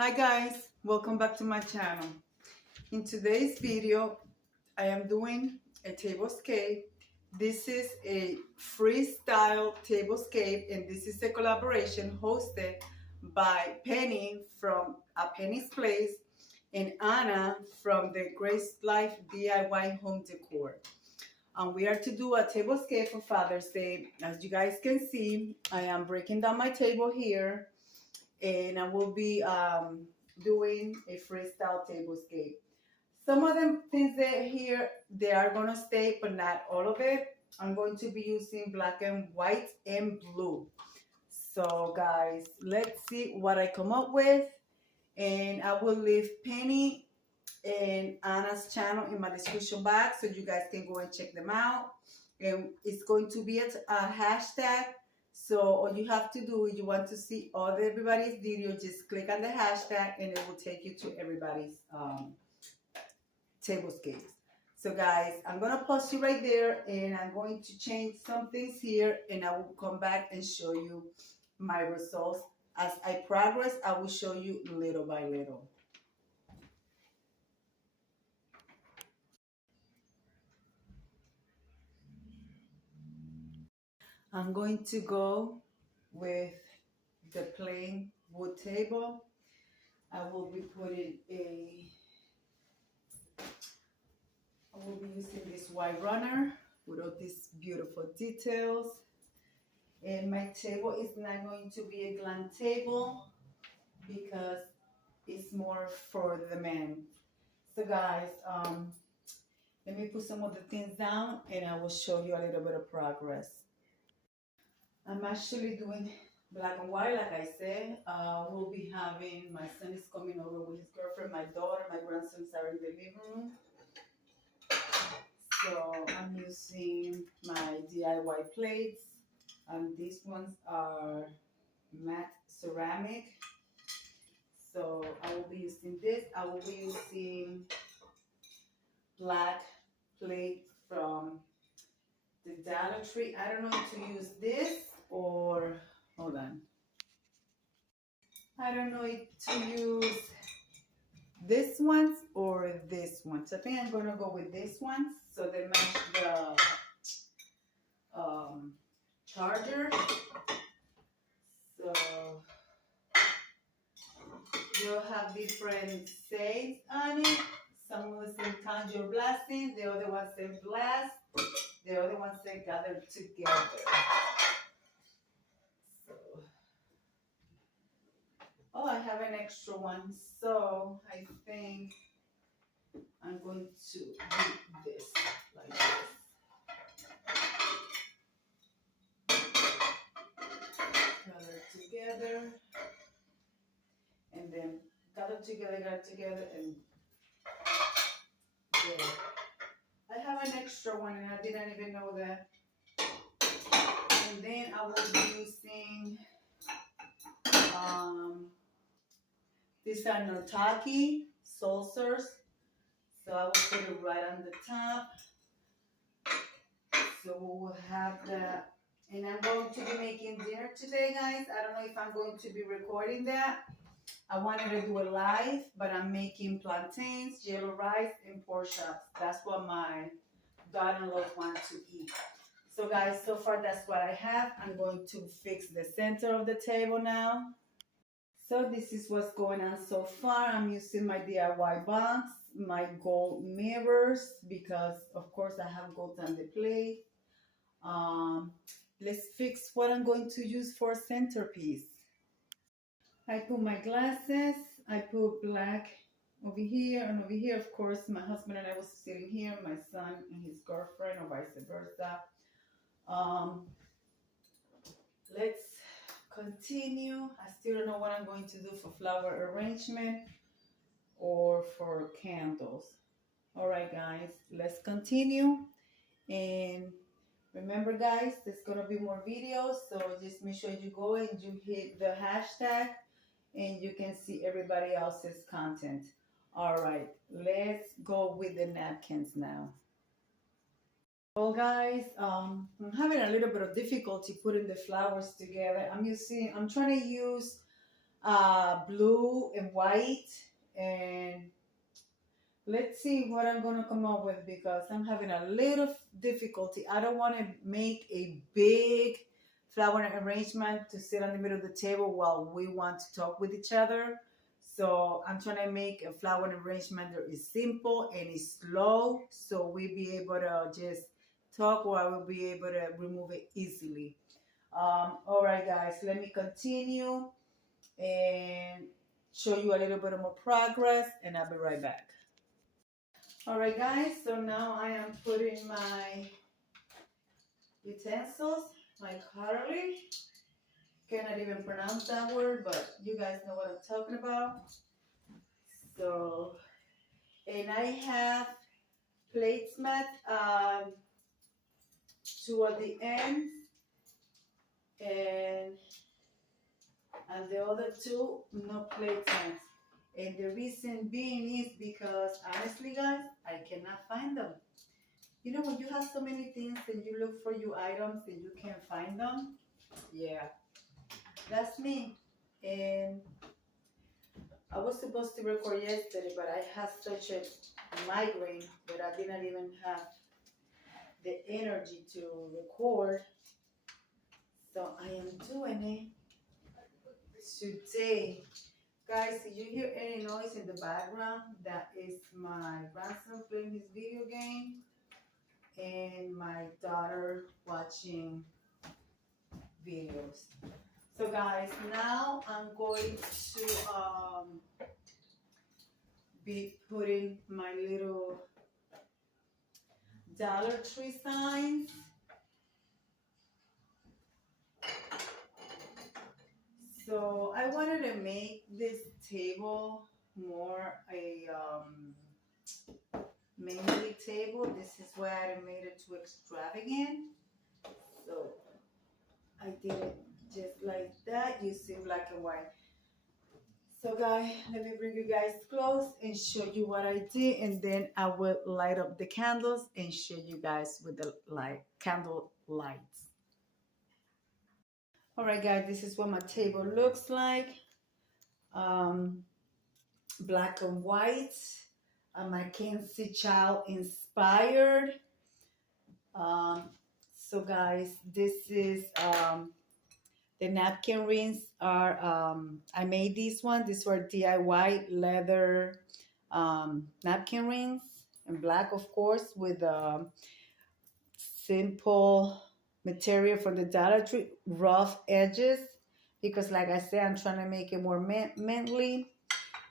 Hi guys, welcome back to my channel. In today's video, I am doing a tablescape. This is a freestyle tablescape and this is a collaboration hosted by Penny from A Penny's Place and Anna from the Grace Life DIY Home Decor. We are to do a tablescape for Father's Day. As you guys can see, I am breaking down my table here and I will be doing a freestyle tablescape. Some of the things that here, they are gonna stay, but not all of it. I'm going to be using black and white and blue. So guys, let's see what I come up with. And I will leave Penny and Anna's channel in my description box so you guys can go and check them out. And it's going to be a hashtag. So all you have to do, if you want to see all everybody's video, just click on the hashtag and it will take you to everybody's tablescapes. So guys, I'm going to pause you right there and I'm going to change some things here and I will come back and show you my results. As I progress, I will show you little by little. I'm going to go with the plain wood table. I will be using this white runner with all these beautiful details. And my table is not going to be a glam table because it's more for the men. So guys, let me put some of the things down and I will show you a little bit of progress. I'm actually doing black and white, like I said. We'll be having, my son is coming over with his girlfriend, my daughter, my grandsons are in the living room. So I'm using my DIY plates. These ones are matte ceramic. So I will be using this. I will be using black plate from the Dollar Tree. I don't know if to use this or, hold on. I don't know if to use this ones or this one. So I think I'm gonna go with this one so they match the charger. So you'll have different sayings on it. Some will say count your blessings, the other one say bless, the other one say gather together. So, oh, I have an extra one, so I think I'm going to do this like this. Gather together, and then gather together, and there. I have an extra one, and I didn't even know that. And then I will be using these are Nortaki saucers. So I will put it right on the top. So we'll have that. And I'm going to be making dinner today, guys. I don't know if I'm going to be recording that. I wanted to do it live, but I'm making plantains, yellow rice, and pork chops. That's what my daughter-in-law wants to eat. So guys, so far that's what I have. I'm going to fix the center of the table now. So this is what's going on so far. I'm using my DIY box, my gold mirrors, because of course I have gold on the plate. Let's fix what I'm going to use for centerpiece. I put my glasses, I put black over here and over here. Of course, my husband and I was sitting here, my son and his girlfriend, or vice versa. Let's continue. I still don't know what I'm going to do for flower arrangement or for candles. All right, guys, let's continue. And remember, guys, there's gonna be more videos, so just make sure you go and you hit the hashtag and you can see everybody else's content. All right, let's go with the napkins now. Well, guys, I'm having a little bit of difficulty putting the flowers together. I'm trying to use blue and white, and let's see what I'm gonna come up with because I'm having a little difficulty. I don't want to make a big flower arrangement to sit on the middle of the table while we want to talk with each other. So I'm trying to make a flower arrangement that is simple and is slow, so we'll be able to just talk, or I will be able to remove it easily. All right, guys, let me continue and show you a little bit of more progress, and I'll be right back. All right, guys, so now I am putting my utensils, my cutlery. Cannot even pronounce that word, but you guys know what I'm talking about. So, and I have placemat toward the end, and the other two no placemats. And the reason being is because honestly, guys, I cannot find them. You know, when you have so many things and you look for your items and you can't find them, yeah, that's me. And I was supposed to record yesterday, but I had such a migraine that I didn't even have the energy to record. So I am doing it today. Guys, if you hear any noise in the background, that is my grandson playing his video game and my daughter watching videos. So guys, now I'm going to be putting my little Dollar Tree signs. So I wanted to make this table more a mainly table. This is why I made it too extravagant. So I did it just like that. You see black and white. So guys, let me bring you guys close and show you what I did, and then I will light up the candles and show you guys with the candle lights. All right, guys, this is what my table looks like. Black and white, MCKENZIE child inspired. So guys, this is the napkin rings are, I made these one. These were DIY leather napkin rings, in black, of course, with simple material from the Dollar Tree, rough edges, because like I said, I'm trying to make it more manly.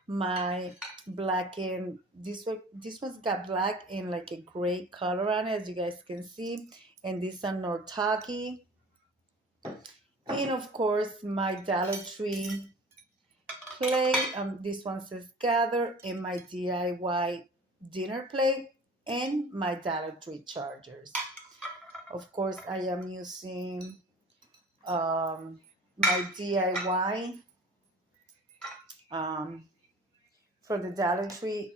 My black and this one's got black and like a gray color on it, as you guys can see, and these are Nortaki. And of course my Dollar Tree plate, this one says gather, and my DIY dinner plate, and my Dollar Tree chargers. Of course I am using my DIY for the Dollar Tree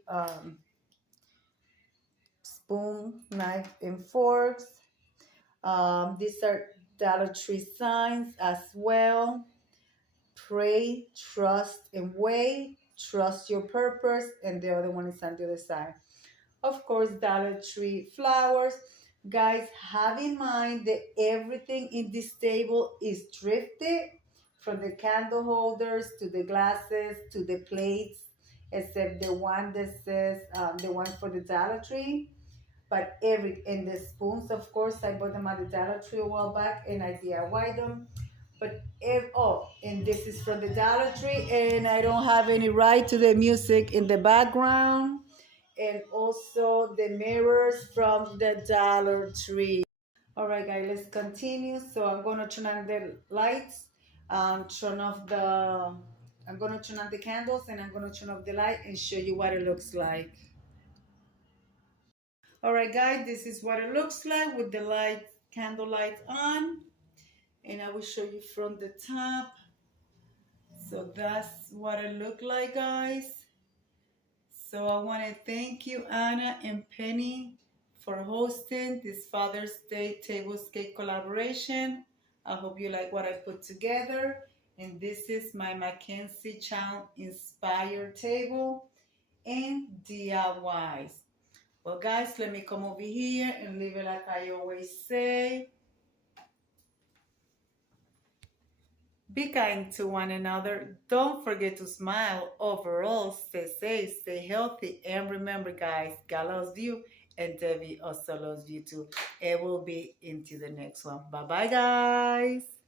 spoon, knife, and forks. These are Dollar Tree signs as well. Pray, trust, and wait. Trust your purpose. And the other one is on the other side. Of course, Dollar Tree flowers. Guys, have in mind that everything in this table is thrifted, from the candle holders to the glasses to the plates, except the one that says the one for the Dollar Tree. But and the spoons, of course, I bought them at the Dollar Tree a while back and I DIY them. But and this is from the Dollar Tree, and I don't have any right to the music in the background. And also the mirrors from the Dollar Tree. All right, guys, let's continue. So I'm gonna turn on the lights, I'm gonna turn on the candles, and I'm gonna turn off the light and show you what it looks like. All right, guys, this is what it looks like with the candle lights on, and I will show you from the top. So that's what it looked like, guys. So I want to thank you, Anna and Penny, for hosting this Father's Day Tablescape collaboration. I hope you like what I put together. And this is my MCKENZIE channel inspired table and DIYs. Well guys, let me come over here and leave it like I always say. Be kind to one another. Don't forget to smile. Overall, stay safe, stay healthy, and remember guys, God loves you and Debbie also loves you too. And we'll be into the next one. Bye bye guys.